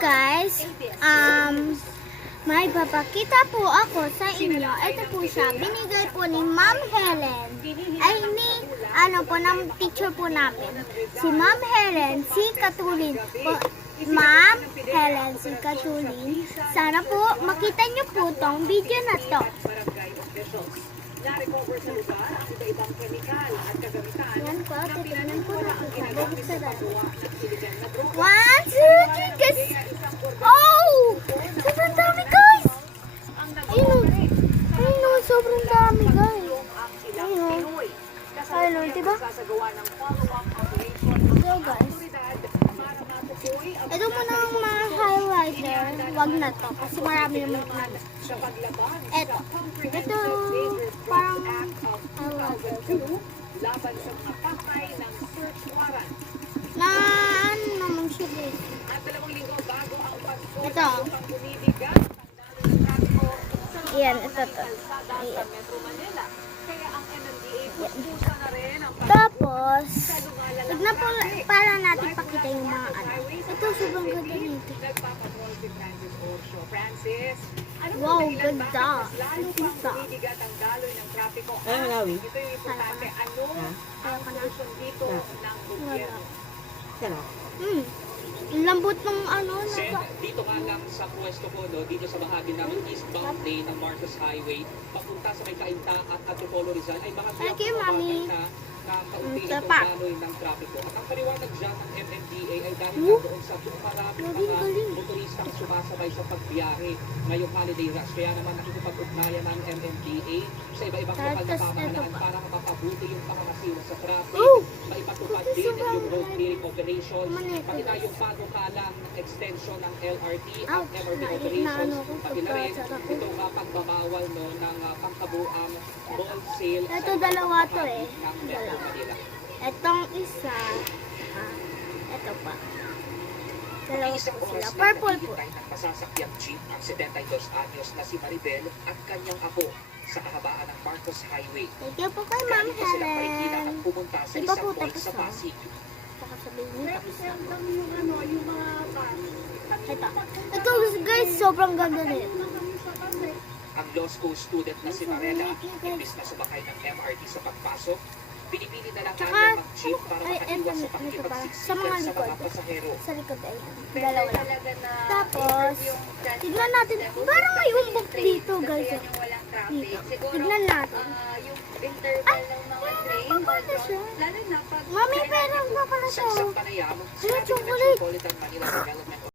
guys, may papakita po ako sa inyo. Ito po siya, binigay po ni Ma'am Helen. Ay, ng teacher po namin. Si Ma'am Helen, si Katulin. Ma'am Helen, si Katulin. Sana po makita niyo po tong video na to. Na-recover sa lugar ang iba-ibang kemikal at kagamitan. Yan po, titignan po natin. Bubuk sa dati. Na droga. 1, 2, 3, guys! Oh! Sobrang dami, guys! Ayun o, sobrang dami, guys. Ayun o. Ayun o, diba? So, guys. Ito muna ang mga highlighter. Wag na to, kasi marami naman na. Ito. Ito, parang highlighter. Laban sa mga patay ng search warrant. Na, ano naman siya, guys. At 2 linggo bago ang pagsusunod Ito. ng bumibigat ng trapiko sa Ayan, ito to. kalsada sa Ayan. Metro Manila. Kaya ang MMDA puspusa na rin ang Tapos, tignan po para natin pakita yung mga ano. Ito, sobrang ganda nito. nagpapatrol si Francis Orsio. Francis, ano Wow, ba dahilan ganda. bakit mas lalo pang Ganda. bumibigat ang daloy ng trapiko? Ay, Malawi. Ito yung importante. Ano ang solusyon dito ng gobyerno? Sarap. Ang lambot ng ano. Sen, dito nga lang sa pwesto ko, no, dito sa bahagi ng eastbound lane ng Marcos Highway, papunta sa may Cainta at Antipolo Rizal, ay mga Thank you, Mami. na kaunti itong Sapa. daloy ng trapiko. At ang paliwanag dyan ng MMDA ay dahil Woo! doon sa maraming Galing, mga galing. motoristang sumasabay sa pagbiyahe ngayong holiday rush. Kaya naman nakikipag-ugnayan ng MMDA sa iba-ibang lokal na Tapos, pamahalaan ito pa. para mapapabuti yung pangangasiwa sa traffic, Woo! maipatupad Ito, din sobrang yung road galing. clearing operations, Manito, pati na guys. yung panukalang extension ng LRT at Ouch! MRT Na operations, ano ko, pati na rin pagkasarap ko. itong pagbabawal no, ng pangkabuang wholesale Ito, sa dalawa to bahagi eh. ng Metro Dalawa. Manila. Itong isa. Ito pa. Dalawa Isang po oras sila. na Purple po. naghihintay ng masasakyang jeep ang 72 anyos na si Maribel at kanyang apo sa kahabaan ng Marcos Highway. Thank you po kay Ma'am Galing pa silang Marikina Helen. at pumunta sa Di ba isang po mall tapos sa na? Pasig. Baka sabihin niyo tapos na. yung mga Ito. Ito guys, sobrang ganda nito. Ang law school student na si Marela, imbis na sumakay ng MRT sa pagpasok, pinipili na lang Tsaka, kanya mag-jeep para ay, makaiwas sa ito pa. Sa mga pakikipagsiksikan sa mga likod. pasahero. Sa likod ay dalawa lang. Tapos, tignan natin. Parang may umbok dito guys. Dito. Tignan natin. Yung interval ng mga train, Papala siya. lalo na pag Mami, pero papala siya. Sa isang panayam, Ay, sinabi ni chocolate. Metropolitan Manila Development